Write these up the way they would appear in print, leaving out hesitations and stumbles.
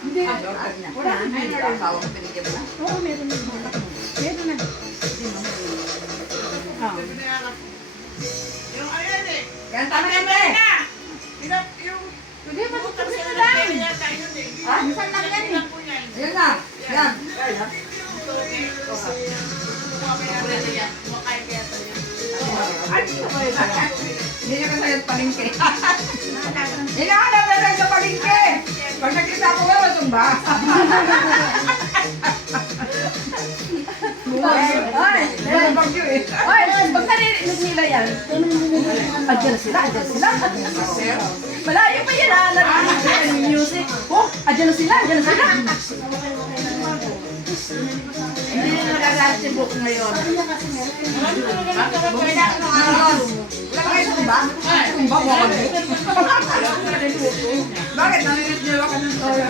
Hindi. Wala na. Ay, asawa ko pinigyan mo na. Oo, meron na. Meron na. Yung ayan eh. Yan, tama yan, pre. Yung Hindi, matutupin na lang. Ha? Minsan lang yan eh. Ayan na. Yan. Hindi niya kasi yung palingke. Hinahanap na lang sa palingke. Pag nakita ko nga, matumba. Ay, meron bagyo eh. Ay, pag narinig nila yan, andyan sila, andyan sila. Malayo pa yan ah, narinig nila yung music. Oh, andyan na sila, andyan na sila. Hindi na nagagalit yung book ngayon. Bumina ka ng araw. Wala ka kayo tumba? Tumba mo ako. Bakit? Naninig niyo ka ng toyo.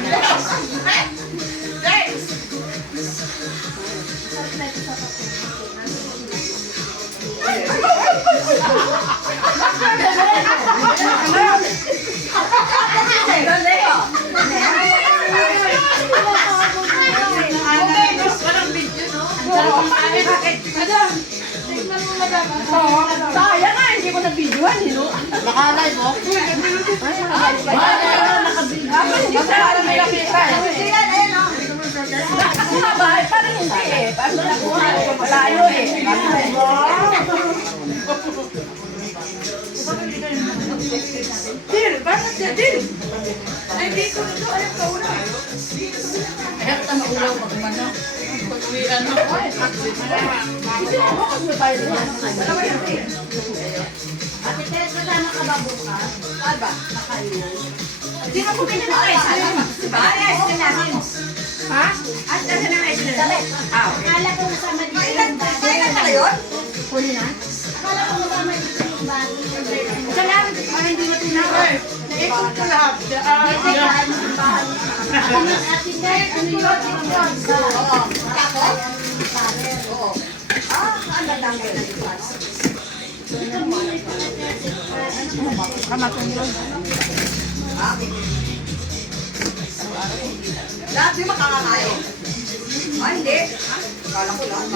Sayang nga, hindi ko na-videoan, no? Naka-live mo? Hindi ko na nakita eh. Sa bahay, parang hindi eh. Parang nakuha ko, malayo eh. Dil, bakit na Dil? Hindi ko na ito, ayaw ka una. Kaya ka maulaw pag umano. Pag-uwian mo. Hindi mo ako kung may bayad na. Wala ba yan eh? Ate Tess, kasama ka ba bukas? Saan ba? Hindi na po pinanakay sa Ay, ice cream namin. Ha? At nasa ng ice cream? Ah, okay. Akala ko kasama dito yung bagi. Kailan ka yun? Huli na? Akala ko kasama dito yung bagi. Salamat, para hindi mo tinawag. Naikot ko lahat. Ate Tess, ano yun? Oo. Tapos? Oo. Ah, saan ba dami na lipas? Ah, lahat di makakakain. Ah, hindi. Kala ko lang.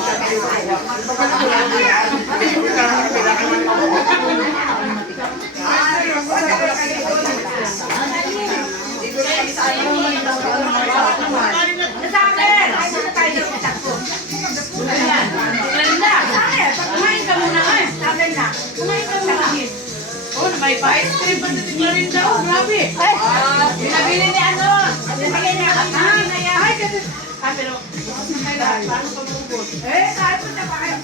Oh, ice cream pa na rin daw. Grabe. Pinabili ni ano? Pinabili niya. Ay, kasi... pero... Paano pa mabubos? Kahit mo siya pa kayo.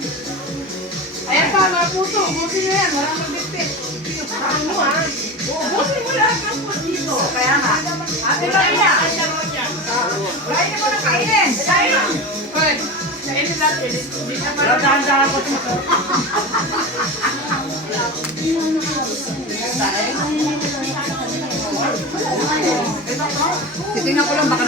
Ayan pa, mga puso. Ubusin na yan. Walang magbitbit. Ano mo, ha? Ubusin mo lahat ng puso dito. Kaya nga. Ate Maria. Kainin mo na kainin. Kain. Hoy. Kainin natin. Hindi ka pa dahan-dahan ko ito. Titingnan ko lang baka